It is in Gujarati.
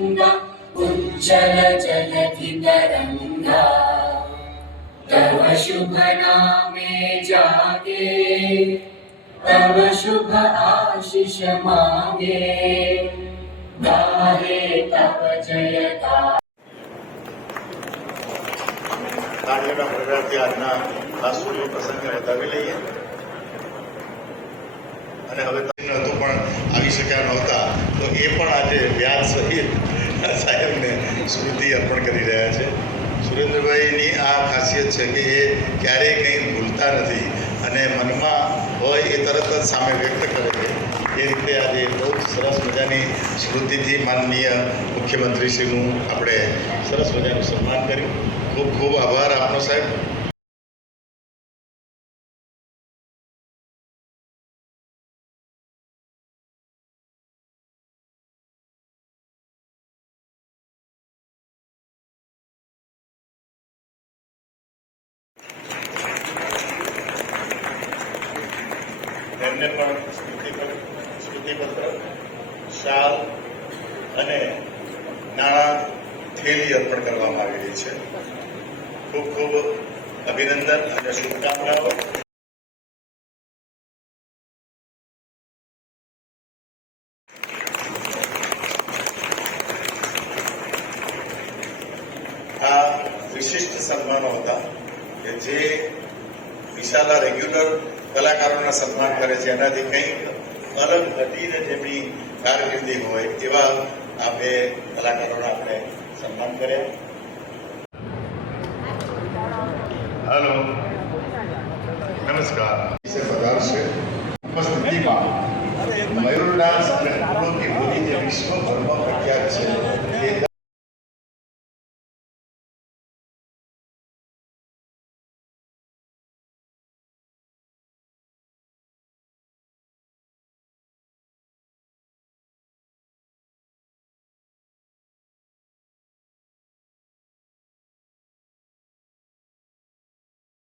गङ्गा उज्जल जलधितरङ्गा तव शुभ नामे जागे तव शुभ आशिष मागे गाहे तव जयगा તાળીઓના પ્રકારથી આજના ખાસ સૂર્ય પ્રસંગને વધાવી લઈએ અને હવે હતું પણ આવી શક્યા નહોતા. તો એ પણ આજે વ્યાજ સહિત સાહેબને સ્મૃતિ અર્પણ કરી રહ્યા છે. સુરેન્દ્રભાઈની આ ખાસિયત છે કે એ ક્યારેય કંઈ ભૂલતા નથી અને મનમાં હોય એ તરત જ સામે વ્યક્ત કરે છે. એ રીતે આજે બહુ સરસ મજાની સ્મૃતિથી માનનીય મુખ્યમંત્રીશ્રીનું આપણે સરસ મજાનું સન્માન કર્યું. ખૂબ ખૂબ આભાર આપનો સાહેબ. એમને પણ સ્મૃતિપત્ર શાલ અને નાણાં થેલી અર્પણ કરવામાં આવી રહી છે. ખૂબ ખૂબ અભિનંદન અને શુભકામનાઓ. આ વિશિષ્ટ સન્માનો હતા કે જે વિશાલા રેગ્યુલર કલાકારોના સન્માન કરે છે. એનાથી કંઈક અલગ ઘટીને જેમની કારકિર્દી હોય એવા આ બે કલાકારોના આપણે સન્માન કર્યા. હેલો નમસ્કાર.